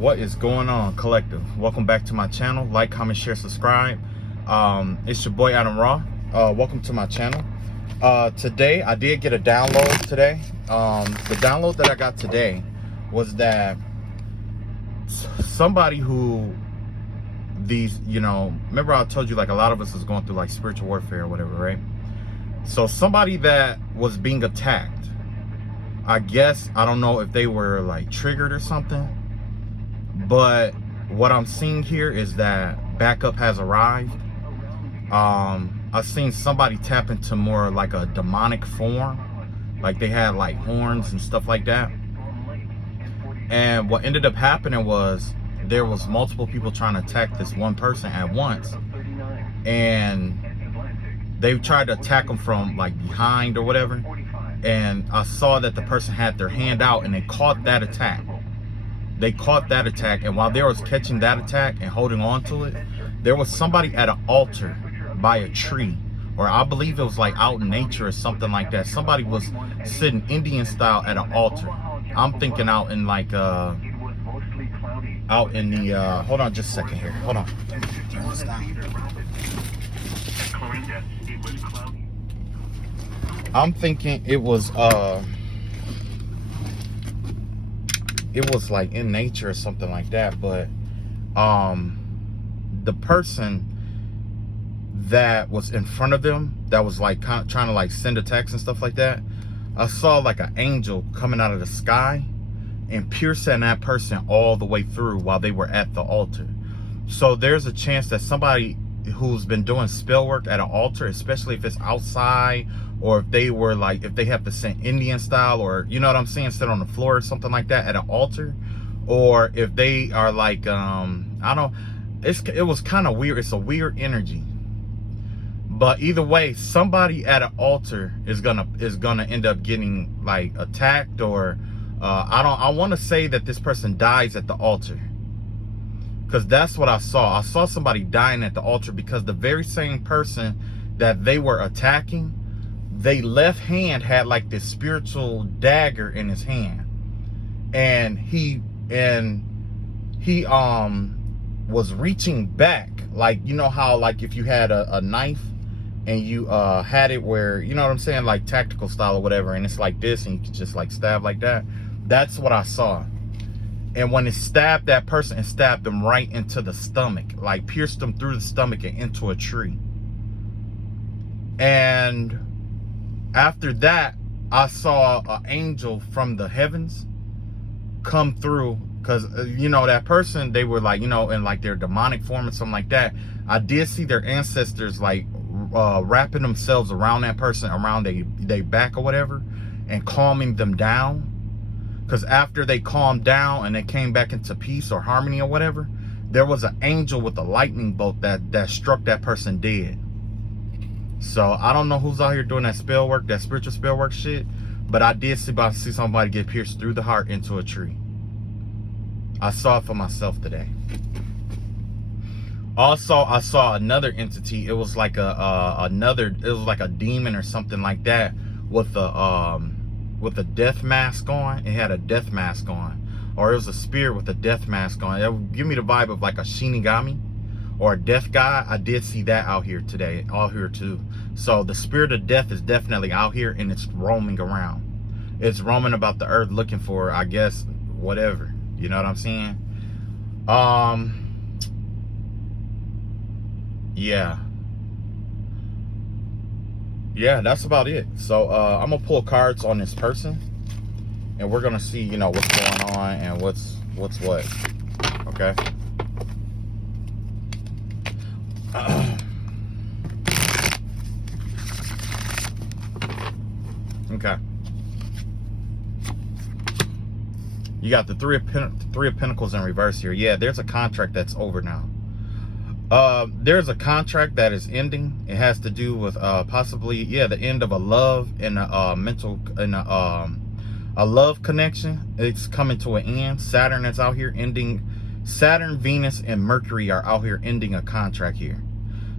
What is going on, collective? Welcome back to my channel. Like, comment, share, subscribe. It's your boy Adam Raw. Welcome to my channel. Today I did get a download today. The download that I got today was that somebody who remember I told you like a lot of us is going through like spiritual warfare or whatever, right? So somebody that was being attacked, I guess, I don't know if they were like triggered or something, but what I'm seeing here is that backup has arrived. I've seen somebody tap into more like a demonic form, like they had like horns and stuff like that. And what ended up happening was there was multiple people trying to attack this one person at once, and they tried to attack them from like behind or whatever. And I saw that the person had their hand out and they caught that attack. And while they was catching that attack and holding on to it, there was somebody at an altar by a tree, or I believe it was like out in nature or something like that. Somebody was sitting Indian style at an altar. I'm thinking out in like out in the hold on just a second here. Hold on. Turn this down. I'm thinking it was like in nature or something like that, but the person that was in front of them that was like trying to like send attacks and stuff like that, I saw like an angel coming out of the sky and piercing that person all the way through while they were at the altar. So there's a chance that somebody who's been doing spell work at an altar, especially if it's outside, or if they were like, if they have to send Indian style, or you know what I'm saying, sit on the floor or something like that at an altar, or if they are like I don't, it was kind of weird. It's a weird energy, but either way, somebody at an altar is gonna end up getting like attacked, or I want to say that this person dies at the altar, because that's what I saw. I saw somebody dying at the altar because the very same person that they were attacking, they left hand had like this spiritual dagger in his hand, and he was reaching back, like, you know how like if you had a knife and you had it where, you know what I'm saying, like tactical style or whatever, and it's like this and you can just like stab like that. That's what I saw. And when it stabbed that person, it stabbed them right into the stomach, like pierced them through the stomach and into a tree. And after that, I saw an angel from the heavens come through, because you know, that person, they were like, you know, in like their demonic form or something like that. I did see their ancestors like wrapping themselves around that person, around their back or whatever, and calming them down. Because after they calmed down and they came back into peace or harmony or whatever, there was an angel with a lightning bolt that struck that person dead. So I don't know who's out here doing that spell work, that spiritual spell work shit, but I did see somebody get pierced through the heart into a tree. I saw it for myself today. Also, I saw another entity. It was like it was like a demon or something like that with a death mask on. It had a death mask on, or it was a spirit with a death mask on. It would give me the vibe of like a Shinigami or a death guy. I did see that out here today, out here too. So the spirit of death is definitely out here, and it's roaming around. It's roaming about the earth looking for, I guess, whatever. You know what I'm saying? Yeah, that's about it. So I'm gonna pull cards on this person, and we're gonna see, you know, what's going on and what's what. Okay. Okay. You got the three of Pentacles in reverse here. Yeah, there's a contract that's over now. There's a contract that is ending. It has to do with possibly, yeah, the end of a love and a a love connection. It's coming to an end. Saturn is out here ending. Saturn, Venus, and Mercury are out here ending a contract here.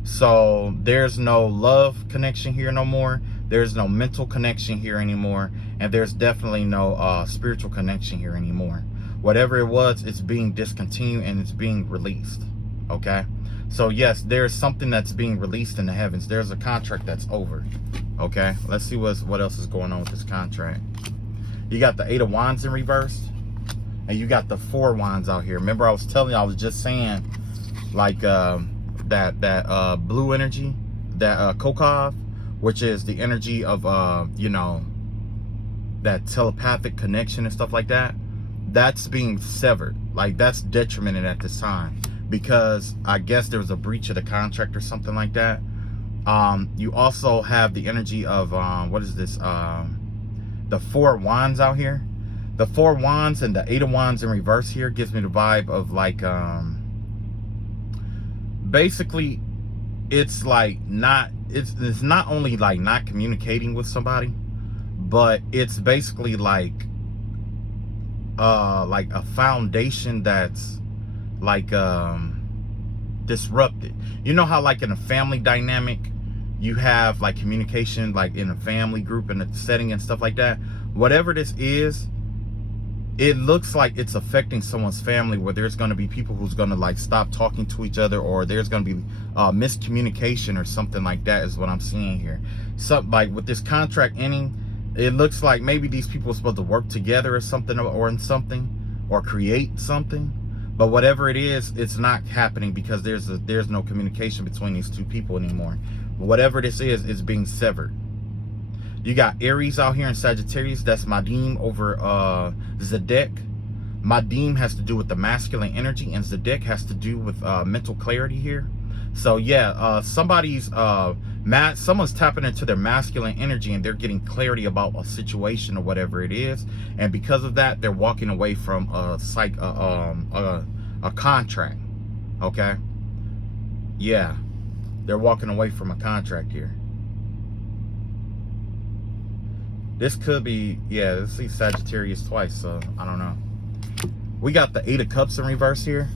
So there's no love connection here no more. There's no mental connection here anymore. And there's definitely no spiritual connection here anymore. Whatever it was, it's being discontinued and it's being released. Okay, so yes, there's something that's being released in the heavens. There's a contract that's over. Okay, let's see what else is going on with this contract. You got the 8 of Wands in reverse, and you got the 4 Wands out here. Remember, I was telling you, I was just saying, like that blue energy, that Kokov, which is the energy of you know, that telepathic connection and stuff like that. That's being severed. Like, that's detrimented at this time, because I guess there was a breach of the contract or something like that. You also have the energy of what is this, the 4 Wands out here. The 4 Wands and the 8 of Wands in reverse here gives me the vibe of like basically it's like it's not only like not communicating with somebody, but it's basically like a foundation that's like disrupted. You know how like in a family dynamic you have like communication, like in a family group and a setting and stuff like that? Whatever this is, it looks like it's affecting someone's family, where there's going to be people who's going to like stop talking to each other, or there's going to be miscommunication or something like that, is what I'm seeing here. So like with this contract ending, it looks like maybe these people are supposed to work together or something, or in something, or create something. But whatever it is, it's not happening because there's no communication between these two people anymore. Whatever this is being severed. You got Aries out here in Sagittarius. That's Madim over Zedek. Madim has to do with the masculine energy, and Zedek has to do with mental clarity here. So yeah, someone's tapping into their masculine energy and they're getting clarity about a situation or whatever it is, and because of that, they're walking away from a contract. Okay, yeah, they're walking away from a contract here. This could be, yeah, let's see Sagittarius twice, so I don't know. We got the 8 of Cups in reverse here.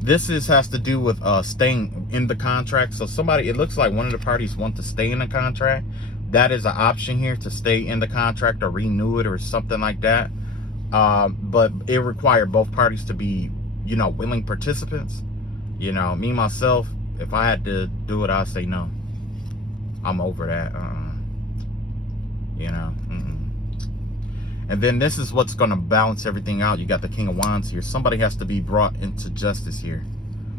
This has to do with staying in the contract. So somebody, it looks like one of the parties want to stay in the contract. That is an option here, to stay in the contract or renew it or something like that. But it required both parties to be, you know, willing participants. You know, me, myself, if I had to do it, I'd say no. I'm over that. You know. And then this is what's going to balance everything out. You got the King of Wands here. Somebody has to be brought into justice here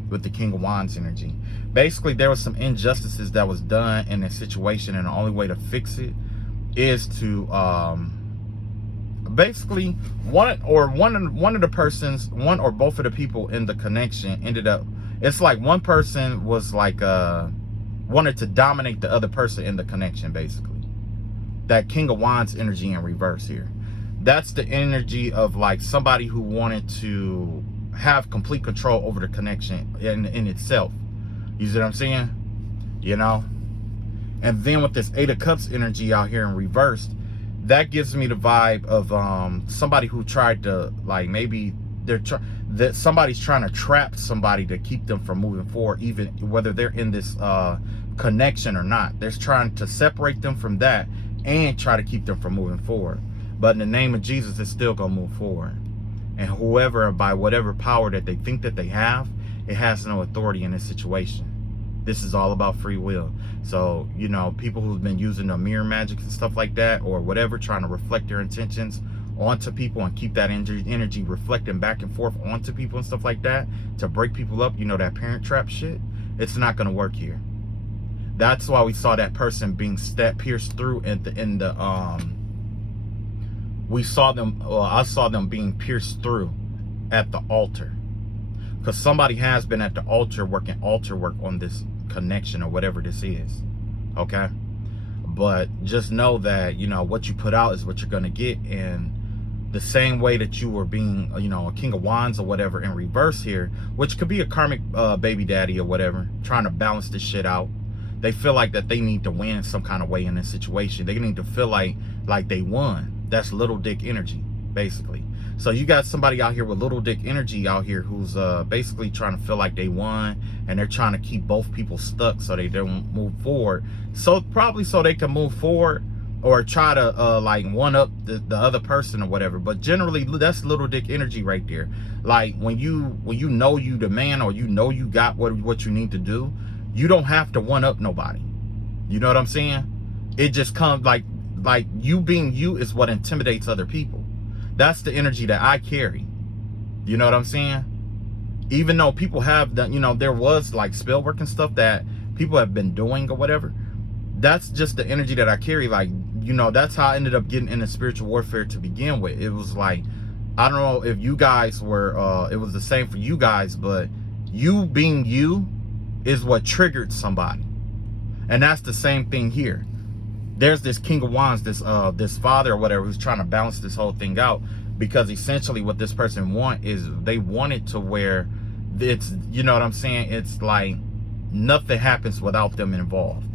with the King of Wands energy. Basically, there was some injustices that was done in this situation, and the only way to fix it is to basically one of the persons, one or both of the people in the connection ended up, it's like one person was like wanted to dominate the other person in the connection, basically. That King of Wands energy in reverse here. That's the energy of like somebody who wanted to have complete control over the connection in itself. You see what I'm saying? You know? And then with this 8 of Cups energy out here in reverse, that gives me the vibe of somebody who tried to, like, maybe that somebody's trying to trap somebody to keep them from moving forward, even whether they're in this connection or not. They're trying to separate them from that and try to keep them from moving forward. But in the name of Jesus, it's still going to move forward. And whoever, by whatever power that they think that they have, it has no authority in this situation. This is all about free will. So, you know, people who've been using the mirror magic and stuff like that, or whatever, trying to reflect their intentions onto people and keep that energy reflecting back and forth onto people and stuff like that to break people up, you know, that parent trap shit, it's not going to work here. That's why we saw that person being pierced through we saw them, I saw them being pierced through at the altar, because somebody has been at the altar working altar work on this connection or whatever this is. Okay, but just know that, you know, what you put out is what you're going to get. And the same way that you were being, you know, a King of Wands or whatever in reverse here, which could be a karmic baby daddy or whatever, trying to balance this shit out. They feel like that they need to win some kind of way in this situation. They need to feel like they won. That's little dick energy, basically. So you got somebody out here with little dick energy out here who's basically trying to feel like they won, and they're trying to keep both people stuck so they don't move forward. So probably so they can move forward, or try to like one up the other person or whatever. But generally, that's little dick energy right there. Like when you know you the man, or you know you got what you need to do, you don't have to one up nobody. You know what I'm saying? It just comes like you being you is what intimidates other people. That's the energy that I carry. You know what I'm saying? Even though people have that, you know, there was like spell work and stuff that people have been doing or whatever. That's just the energy that I carry. Like, you know, that's how I ended up getting into spiritual warfare to begin with. It was like, I don't know if you guys were, it was the same for you guys, but you being you is what triggered somebody. And that's the same thing here. There's this King of Wands, this father or whatever, who's trying to balance this whole thing out, because essentially what this person want is they want it to where it's, you know what I'm saying? It's like nothing happens without them involved.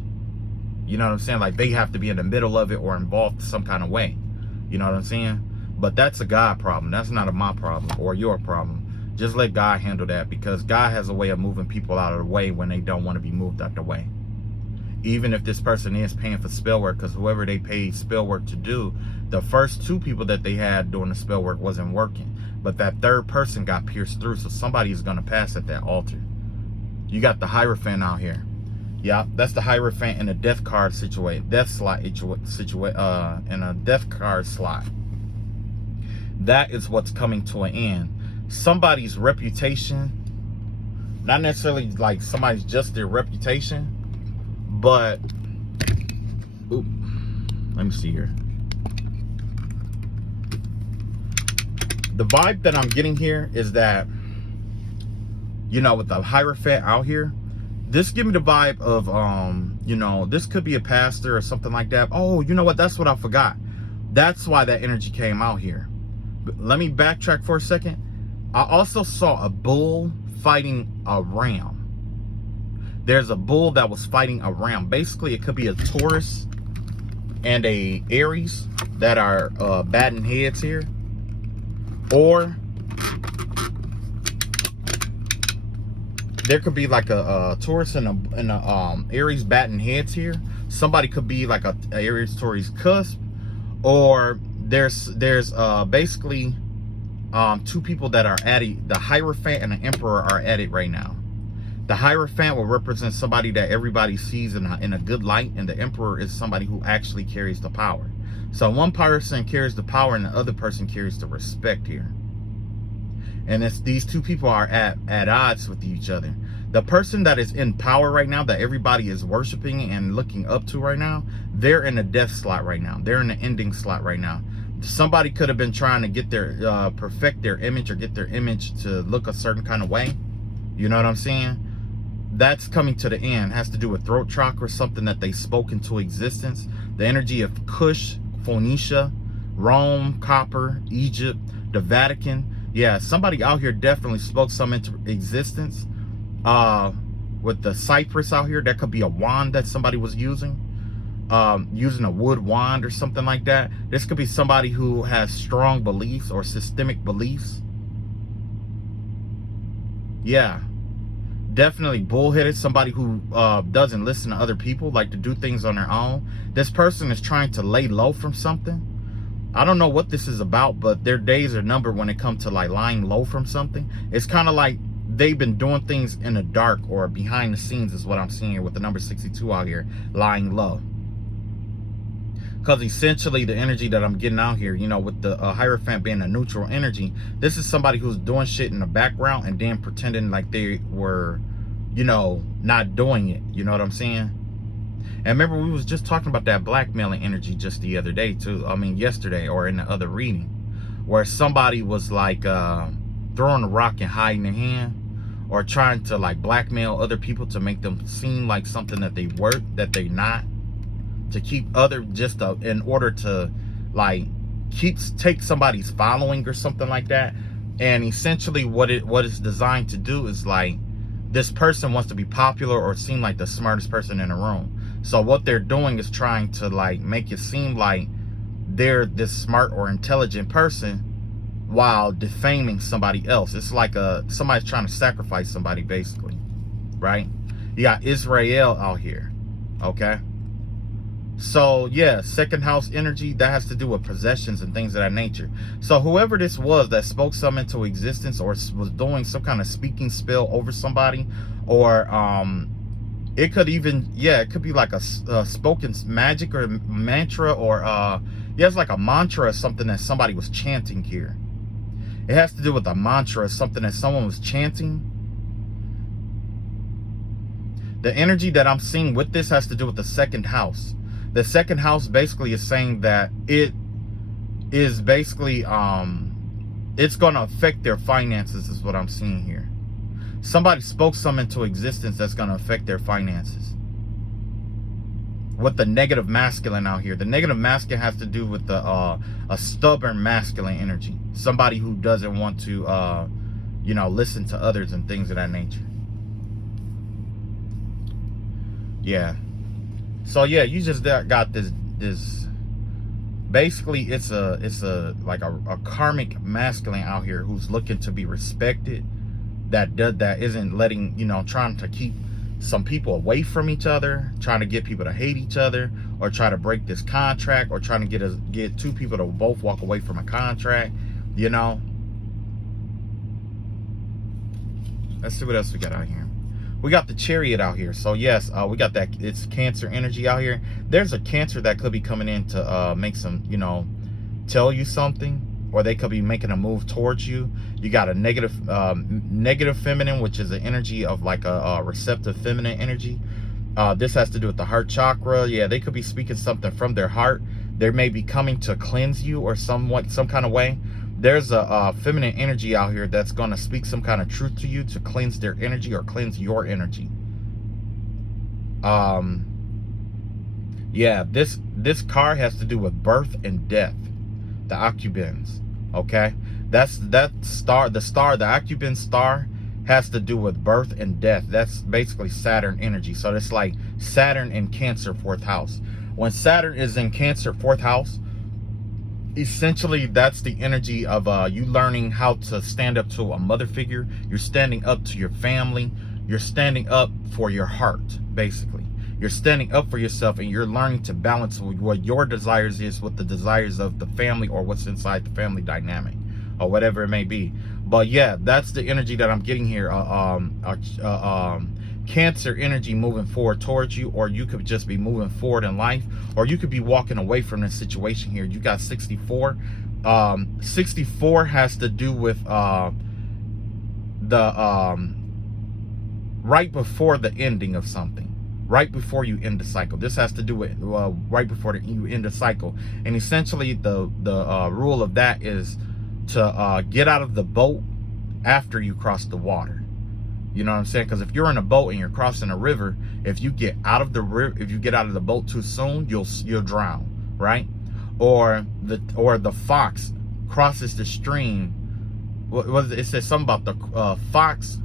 You know what I'm saying? Like they have to be in the middle of it or involved some kind of way. You know what I'm saying? But that's a God problem. That's not my problem or your problem. Just let God handle that, because God has a way of moving people out of the way when they don't want to be moved out the way. Even if this person is paying for spell work, because whoever they paid spell work to do, the first two people that they had doing the spell work wasn't working. But that third person got pierced through, so somebody is going to pass at that altar. You got the Hierophant out here. Yeah, that's the Hierophant in a death card situation, death slot in a death card slot. That is what's coming to an end. Somebody's reputation, not necessarily like somebody's just their reputation, but ooh, let me see here. The vibe that I'm getting here is that, you know, with the Hierophant out here, this give me the vibe of, you know, this could be a pastor or something like that. Oh, you know what? That's what I forgot. That's why that energy came out here. But let me backtrack for a second. I also saw a bull fighting a ram. There's a bull that was fighting a ram. Basically, it could be a Taurus and a Aries that are batting heads here. Or there could be like a Taurus and a Aries batting heads here. Somebody could be like a Aries Taurus cusp, or there's basically two people that are at it. The Hierophant and the Emperor are at it right now. The Hierophant will represent somebody that everybody sees in a good light, and the Emperor is somebody who actually carries the power. So one person carries the power and the other person carries the respect here. And it's, these two people are at odds with each other. The person that is in power right now, that everybody is worshiping and looking up to right now, they're in the death slot right now. They're in the ending slot right now. Somebody could have been trying to get their, perfect their image or get their image to look a certain kind of way. You know what I'm saying? That's coming to the end. It has to do with throat chakra, something that they spoke into existence. The energy of Kush, Phoenicia, Rome, Copper, Egypt, the Vatican. Yeah, somebody out here definitely spoke some into existence. With the Cypress out here, that could be a wand that somebody was using. Using a wood wand or something like that. This could be somebody who has strong beliefs or systemic beliefs. Yeah. Definitely bullheaded. Somebody who doesn't listen to other people, like to do things on their own. This person is trying to lay low from something. I don't know what this is about, but their days are numbered when it comes to like lying low from something. It's kind of like they've been doing things in the dark or behind the scenes is what I'm seeing here with the number 62 out here, lying low. Because essentially the energy that I'm getting out here, you know, with the Hierophant being a neutral energy, this is somebody who's doing shit in the background and then pretending like they were, you know, not doing it. You know what I'm saying? And remember, we was just talking about that blackmailing energy just the other day too. I mean, yesterday or in the other reading, where somebody was like throwing a rock and hiding their hand, or trying to like blackmail other people to make them seem like something that they were, that they're not, to keep other, just in order to like take somebody's following or something like that. And essentially what it's designed to do is like, this person wants to be popular or seem like the smartest person in the room. So what they're doing is trying to like make it seem like they're this smart or intelligent person while defaming somebody else. It's like somebody's trying to sacrifice somebody, basically, right? You got Israel out here, okay? So yeah, second house energy, that has to do with possessions and things of that nature. So whoever this was that spoke something into existence, or was doing some kind of speaking spell over somebody, or it could even, yeah, it could be like a spoken magic or mantra, or yeah, it's like a mantra or something that somebody was chanting here. It has to do with a mantra or something that someone was chanting. The energy that I'm seeing with this has to do with the second house. The second house basically is saying that it is basically it's going to affect their finances, is what I'm seeing here. Somebody spoke something into existence that's going to affect their finances. With the negative masculine out here, the negative masculine has to do with the a stubborn masculine energy. Somebody who doesn't want to you know, listen to others and things of that nature. Yeah. So yeah, you just got this basically it's a like a karmic masculine out here who's looking to be respected, that isn't letting, you know, trying to keep some people away from each other, trying to get people to hate each other, or try to break this contract, or trying to get two people to both walk away from a contract, you know. Let's see what else we got out here. We got the Chariot out here. So yes, we got that, it's Cancer energy out here. There's a Cancer that could be coming in to make some, you know, tell you something, or they could be making a move towards you. You got a negative feminine, which is the energy of like a receptive feminine energy. This has to do with the heart chakra. Yeah, they could be speaking something from their heart. They may be coming to cleanse you or some kind of way. There's a feminine energy out here that's going to speak some kind of truth to you to cleanse their energy or cleanse your energy. Yeah, this card has to do with birth and death. The Occupants, okay? That's the Occupant star has to do with birth and death. That's basically Saturn energy. So it's like Saturn in Cancer, 4th house. When Saturn is in Cancer, 4th house, essentially that's the energy of you learning how to stand up to a mother figure. You're standing up to your family. You're standing up for your heart, basically. You're standing up for yourself, and you're learning to balance what your desires is with the desires of the family, or what's inside the family dynamic, or whatever it may be. But yeah, that's the energy that I'm getting here. Cancer energy moving forward towards you, or you could just be moving forward in life, or you could be walking away from this situation here. You got 64. 64 has to do with the right before the ending of something, right before you end the cycle. This has to do with right before you end the cycle, and essentially the rule of that is to get out of the boat after you cross the water. You know what I'm saying? Because if you're in a boat and you're crossing a river, if you get out of the boat too soon, you'll drown, right? Or the fox crosses the stream. It says something about the fox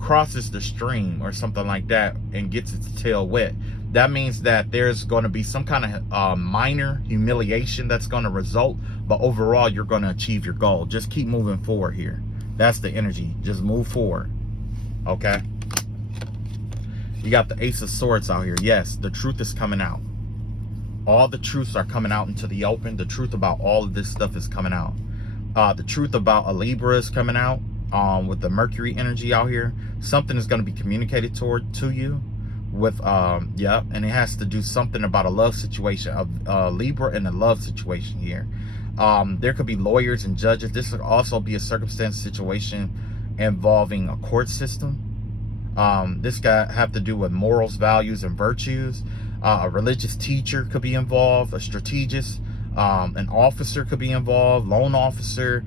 crosses the stream or something like that and gets its tail wet. That means that there's going to be some kind of minor humiliation that's going to result, but overall you're going to achieve your goal. Just keep moving forward here. That's the energy. Just move forward. Okay, you got the Ace of Swords out here. Yes, the truth is coming out. All the truths are coming out into the open. The truth about all of this stuff is coming out. The truth about a Libra is coming out. With the Mercury energy out here, something is going to be communicated to you with yeah, and it has to do something about a love situation, of Libra in a love situation here. There could be lawyers and judges. This could also be a circumstance situation involving a court system. This guy have to do with morals, values, and virtues. A religious teacher could be involved, a strategist, an officer could be involved, loan officer,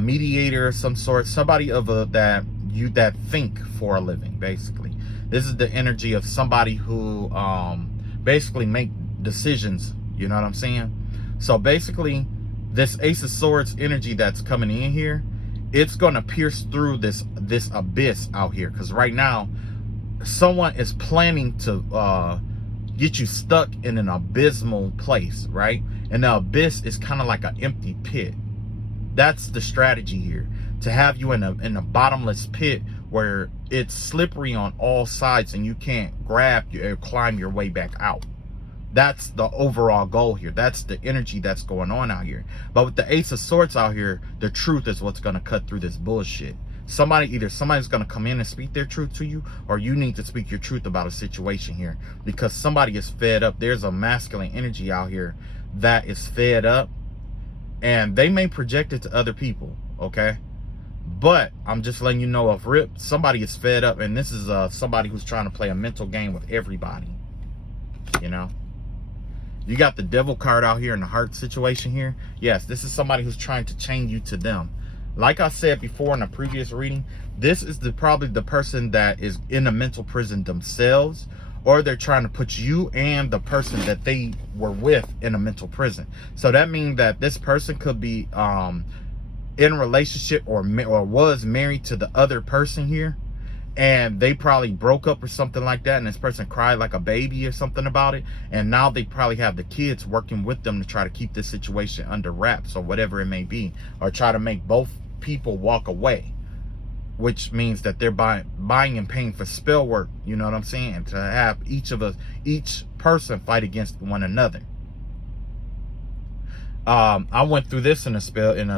mediator of some sort, somebody of that think for a living. Basically, this is the energy of somebody who basically make decisions. You know what I'm saying? So basically, this Ace of Swords energy that's coming in here, it's going to pierce through this abyss out here, because right now someone is planning to get you stuck in an abysmal place, right? And the abyss is kind of like an empty pit. That's the strategy here, to have you in a bottomless pit where it's slippery on all sides and you can't climb your way back out. That's the overall goal here. That's the energy that's going on out here. But with the Ace of Swords out here, the truth is what's going to cut through this bullshit. Either somebody's going to come in and speak their truth to you, or you need to speak your truth about a situation here, because somebody is fed up. There's a masculine energy out here that is fed up, and they may project it to other people, okay? But I'm just letting you know, of rip, somebody is fed up, and this is somebody who's trying to play a mental game with everybody, you know? You got the Devil card out here in the heart situation here. Yes, this is somebody who's trying to chain you to them. Like I said before in a previous reading, this is probably the person that is in a mental prison themselves, or they're trying to put you and the person that they were with in a mental prison. So that means that this person could be in a relationship or was married to the other person here, and they probably broke up or something like that, and this person cried like a baby or something about it, and now they probably have the kids working with them to try to keep this situation under wraps or whatever it may be, or try to make both people walk away, which means that they're buying and paying for spell work, you know what I'm saying, and to have each person fight against one another. I went through this in a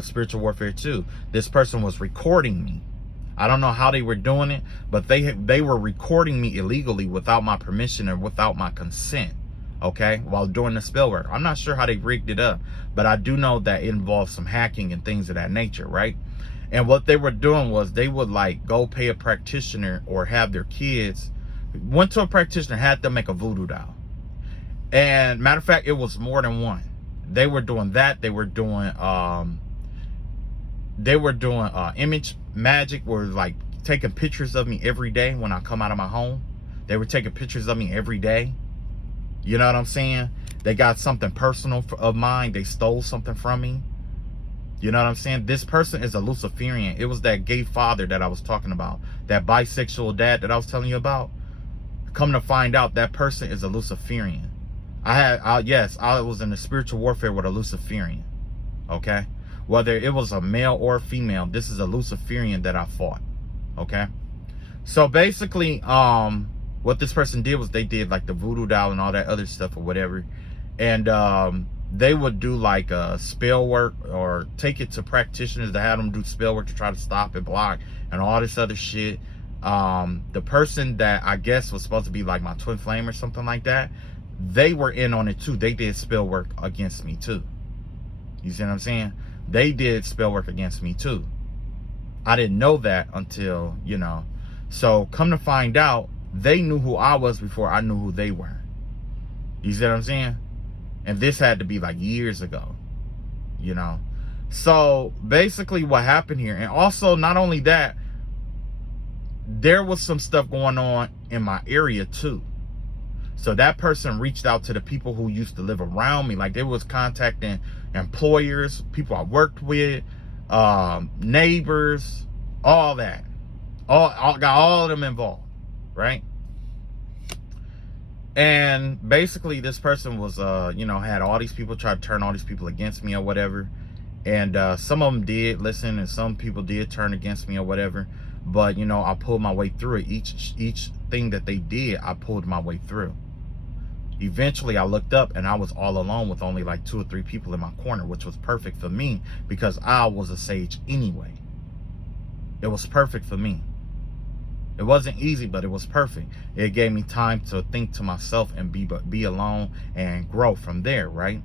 spiritual warfare too. This person was recording me. I don't know how they were doing it, but they were recording me illegally without my permission or without my consent, okay, while doing the spell work. I'm not sure how they rigged it up, but I do know that it involves some hacking and things of that nature, right? And what they were doing was they would like go pay a practitioner or have their kids, went to a practitioner, had them make a voodoo doll. And matter of fact, it was more than one. They were doing that. They were doing image magic, were like taking pictures of me every day when I come out of my home. They were taking pictures of me every day. You know what I'm saying? They got something personal of mine. They stole something from me. You know what I'm saying? This person is a Luciferian. It was that gay father that I was talking about, that bisexual dad that I was telling you about. Come to find out, that person is a Luciferian. I was in a spiritual warfare with a Luciferian, okay? Whether it was a male or a female, this is a Luciferian that I fought, okay? So basically, what this person did was they did like the voodoo doll and all that other stuff or whatever, and they would do like spell work or take it to practitioners to have them do spell work to try to stop and block and all this other shit. The person that I guess was supposed to be like my twin flame or something like that, they were in on it too. They did spell work against me too. You see what I'm saying? They did spell work against me too. I didn't know that until, you know. So come to find out, they knew who I was before I knew who they were. You see what I'm saying? And this had to be like years ago, you know. So basically what happened here, and also not only that, there was some stuff going on in my area too. So that person reached out to the people who used to live around me. Like they was contacting employers, people I worked with, neighbors, all that. Got all of them involved, right? And basically this person was, you know, had all these people try to turn all these people against me or whatever. And some of them did listen, and some people did turn against me or whatever. But, you know, I pulled my way through it. Each thing that they did, I pulled my way through. Eventually, I looked up and I was all alone with only like 2 or 3 people in my corner, which was perfect for me because I was a sage anyway. It was perfect for me. It wasn't easy, but it was perfect. It gave me time to think to myself and be alone and grow from there, right?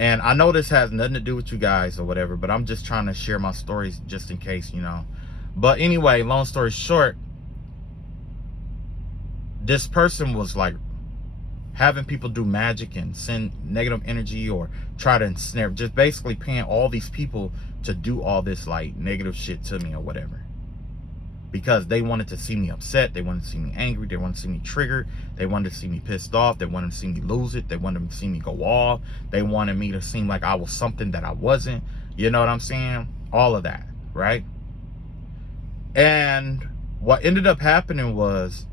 And I know this has nothing to do with you guys or whatever, but I'm just trying to share my stories just in case, you know. But anyway, long story short, this person was like having people do magic and send negative energy or try to ensnare, just basically paying all these people to do all this like negative shit to me or whatever. Because they wanted to see me upset, they wanted to see me angry, they wanted to see me triggered, they wanted to see me pissed off, they wanted to see me lose it, they wanted to see me go off, they wanted me to seem like I was something that I wasn't, you know what I'm saying? All of that, right? And what ended up happening was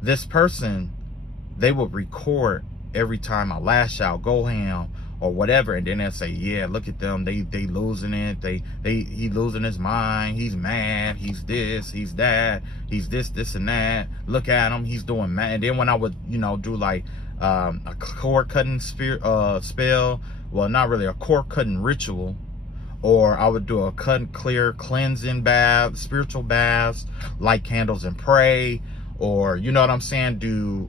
this person, they would record every time I lash out, go ham, or whatever, and then they'll say, yeah, look at them, they losing it, he losing his mind, he's mad, he's this, he's that, he's this and that, look at him, he's doing mad. And then when I would, you know, do like a cord cutting spell. Well, not really, a cord cutting ritual. Or I would do a cut and clear cleansing bath, spiritual baths, light candles and pray. Or, you know what I'm saying, do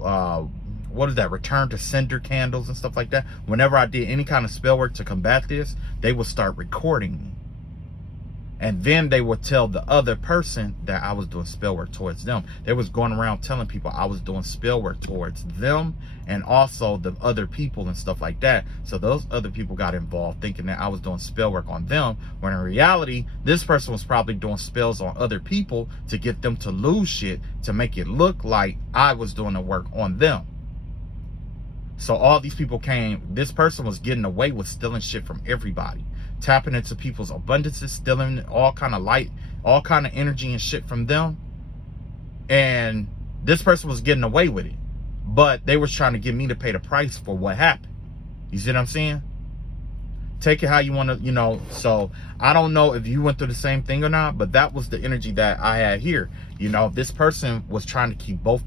what is that, return to sender candles and stuff like that. Whenever I did any kind of spell work to combat this, they would start recording me. And then they would tell the other person that I was doing spell work towards them. They was going around telling people I was doing spell work towards them and also the other people and stuff like that. So those other people got involved thinking that I was doing spell work on them, when in reality, this person was probably doing spells on other people to get them to lose shit, to make it look like I was doing the work on them. So all these people came, this person was getting away with stealing shit from everybody, tapping into people's abundances, stealing all kind of light, all kind of energy and shit from them. And this person was getting away with it, but they was trying to get me to pay the price for what happened. You see what I'm saying? Take it how you want to, you know. So I don't know if you went through the same thing or not, but that was the energy that I had here. You know, this person was trying to keep both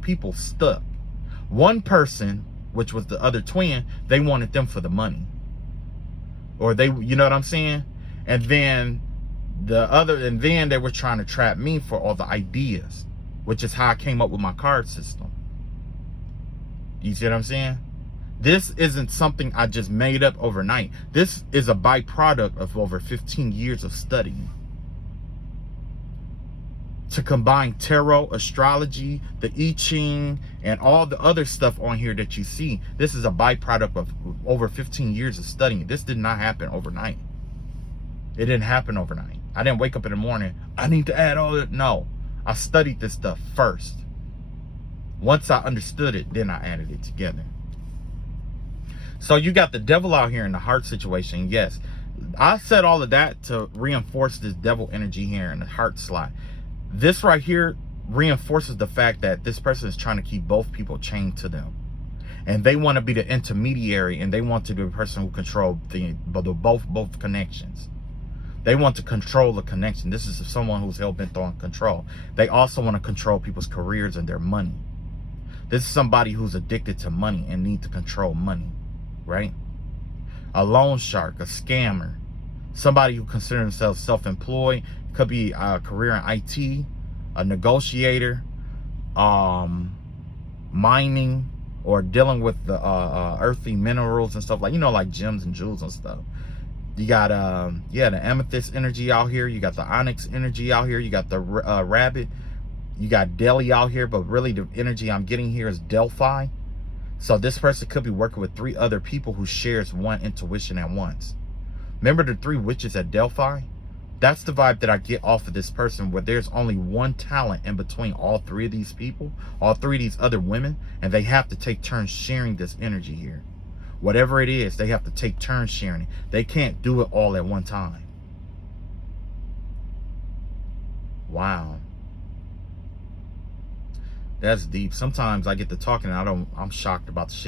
people stuck. One person, which was the other twin, they wanted them for the money. Or they, you know what I'm saying? And then they were trying to trap me for all the ideas, which is how I came up with my card system. You see what I'm saying? This isn't something I just made up overnight. This is a byproduct of over 15 years of studying. To combine tarot, astrology, the I Ching, and all the other stuff on here that you see, this is a byproduct of over 15 years of studying. This did not happen overnight. It didn't happen overnight. I didn't wake up in the morning, I need to add all that. No, I studied this stuff first. Once I understood it, then I added it together. So you got the devil out here in the heart situation. Yes, I said all of that to reinforce this devil energy here in the heart slot. This right here reinforces the fact that this person is trying to keep both people chained to them. And they want to be the intermediary, and they want to be the person who control both connections. They want to control the connection. This is someone who's hell-bent on control. They also want to control people's careers and their money. This is somebody who's addicted to money and need to control money, right? A loan shark, a scammer, somebody who considers themselves self-employed. Could be a career in IT, a negotiator, mining, or dealing with the earthy minerals and stuff, like, you know, like gems and jewels and stuff. You got the amethyst energy out here. You got the onyx energy out here. You got the rabbit. You got Delhi out here, but really the energy I'm getting here is Delphi. So this person could be working with 3 other people who shares one intuition at once. Remember the 3 witches at Delphi? That's the vibe that I get off of this person, where there's only one talent in between all 3 of these people, all 3 of these other women, and they have to take turns sharing this energy here. Whatever it is, they have to take turns sharing it. They can't do it all at one time. Wow. That's deep. Sometimes I get to talking and I'm shocked about the shit